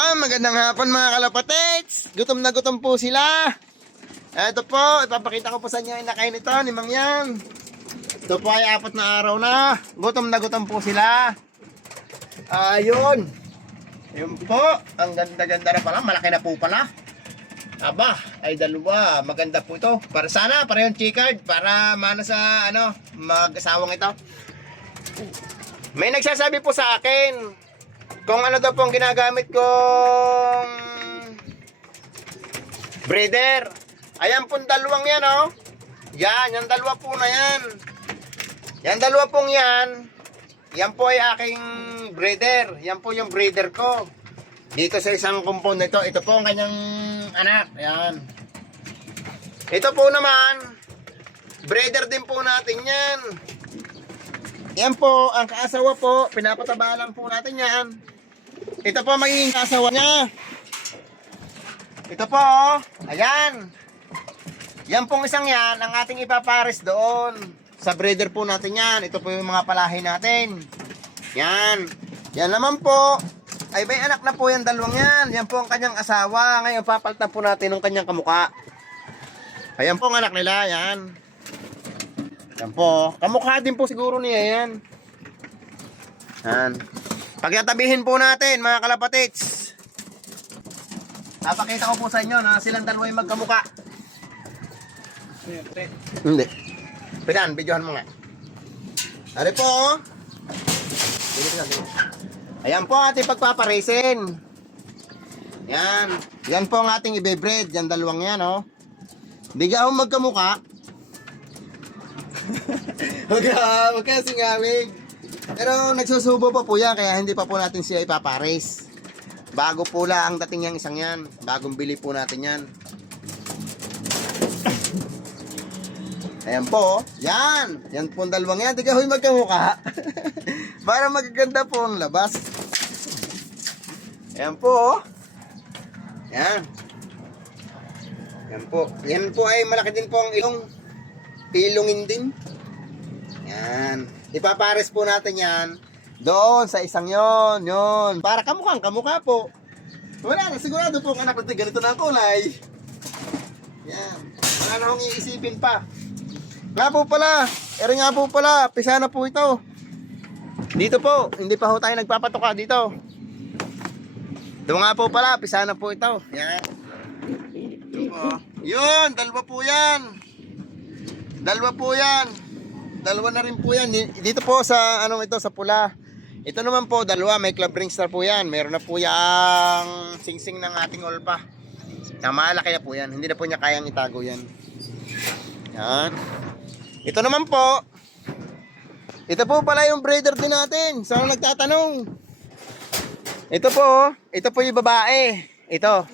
Magandang hapon mga kalapatits. Gutom na gutom po sila. Ito po, ipapakita ko po sa inyo yung nakain ito ni Mang Yang. Ito po ay 4 na araw na. Gutom na gutom po sila. Ayun. Yun po, ang ganda-ganda na pala. Malaki na po pala. Aba, ay dalawa. Maganda po ito. Para sana, para yung chicard. Para mana sa mag-asawang ito. May nagsasabi po sa akin kung ano daw pong ginagamit kong breeder. Ayan pong dalawang yan, oh. Yan, yung dalawa po na yan. Yan dalawa pong yan. Yan po ay aking breeder. Yan po yung breeder ko. Dito sa isang compound nito. Ito po ang kanyang anak. Ayan. Ito po naman, breeder din po natin yan. Yan po, ang kaasawa po. Pinapataba lang po natin yan. Ito po magiging kasawa niya. Ito po, oh. Ayan. Yan pong isang yan, ang ating ipapares doon. Sa breeder po natin yan. Ito po yung mga palahi natin. Yan. Yan naman po. Ay may anak na po yan, dalawang yan. Yan po ang kanyang asawa. Ngayon papalitan po natin ang kanyang kamukha. Ayan po ang anak nila, yan. Yan po. Kamukha din po siguro niya yan. Yan. Pagtatabihin po natin mga kalapatits. Napakita ko po sa inyo na silang dalawa yung magkamuka. Hindi. Pinan, videohan mo nga. Ari po. Ayan po ating pagpaparesin. Yan. Yan po ang ating ibe-breed. Yan dalawang yan, oh. Hindi ka ako magkamuka. Huwag ka singawig. Pero nagsusubo pa po yan, kaya hindi pa po natin siya ipapares. Bago po lang ang dating yung isang yan. Bagong bili po natin yan. Ayan po, yan. Yan po ang dalawang yan. Di ka huy magkamuka. Para magaganda po ang labas. Ayan po. Yan. Yan po. Yan po ay malaki din po ang ilong. Ilongin din. Yan. Ipapares po natin yan doon sa isang yon. Para kamukha po. Wala na, sigurado po ang anak natin ganito na ang kulay. Yan. Wala na akong iisipin pa. Nga po pala, pisa na po ito. Dito po, hindi pa ho tayo nagpapatoka dito. Ito nga po pala, pisa na po ito. Yan. Yun, dalawa po yan. Dalawa na rin po yan. Dito po sa ito sa pula. Ito naman po dalawa, may club ringstar po yan. Meron na po yang singsing ng ating olpa. Na malaki na po yan. Hindi na po niya kayang itago yan. Yan. Ito naman po. Ito po pala yung breeder din natin. Saan nagtatanong? Ito po yung babae. Ito,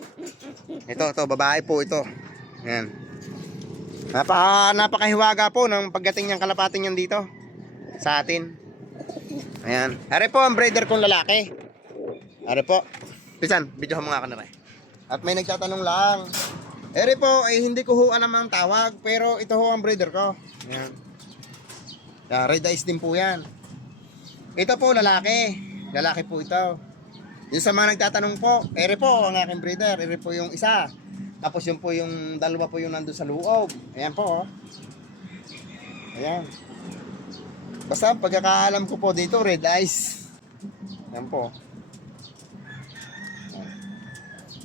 babae po ito. Yan. Napakahiwaga po ng pagdating niyang kalapatin yan dito sa atin. Ayan. Are po ang breeder kong lalaki. Are po. Pisan, video mo nga ka na rin. At may nagtatanong lang. Are po, ay hindi ko ho alam ang tawag. Pero ito ho ang breeder ko. Ayan. Red eyes din po yan. Ito po lalaki. Lalaki po ito. Yung sa mga nagtatanong po, are po ang aking breeder. Are po yung isa. Tapos yun po yung dalawa po yung nandun sa loob. Ayan po, oh. Ayan. Basta pagkakaalam ko po dito, red eyes. Ayan po.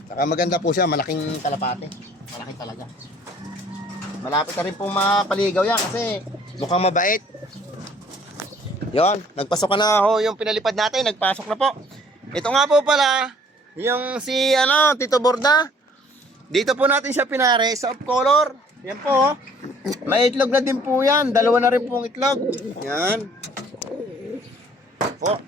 Saka maganda po siya, malaking kalapate. Malaki talaga. Malapit na rin po mapaligaw yan kasi mukhang mabait. Yon, nagpasok na ho yung pinalipad natin, nagpasok na po. Ito nga po pala, yung si Tito Borda. Dito po natin siya pinare sa off color. Yan po. May itlog na din po yan. Dalawa na rin pong itlog. Yan. Po.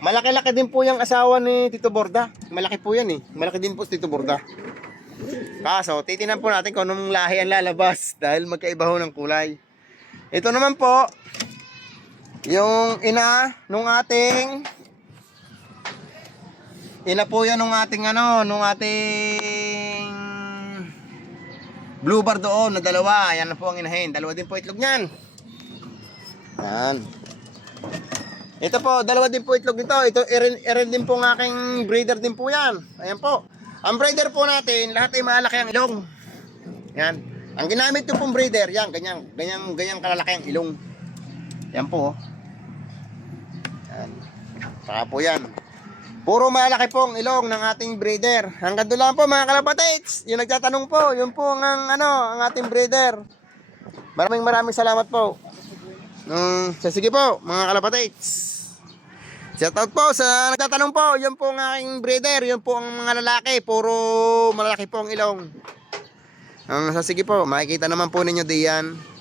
Malaki-laki din po yung asawa ni Tito Borda. Malaki po yan eh. Malaki din po si Tito Borda. Kaso, titinan po natin kung anong lahi ang lalabas. Dahil magkaiba ho ng kulay. Ito naman po. Yung ina nung ating ina po yan nung ating nung ating blue bar doon na dalawa. Ayan na po ang inahin. Dalawa din po itlog niyan. Yan. Ito po, dalawa din po itlog nito. Ito, irin din po ng aking breeder din po yan. Ayan po. Ang breeder po natin, lahat ay malaki ang ilong. Yan. Ang ginamit ko pong breeder, yan, ganyan kalalaki ang ilong. Yan po. Yan. Saka po yan. Puro malaki po ang ilong ng ating breeder. Hanggang doon lang po mga kalapatids. Yung nagtatanong po, yun po ang ating breeder. Maraming salamat po. Sige po, mga kalapatids. Shoutout po sa nagtatanong po, yun po ang aking breeder, yun po ang mga lalaki, puro malalaki po ang ilong. Sige po, makikita naman po ninyo diyan.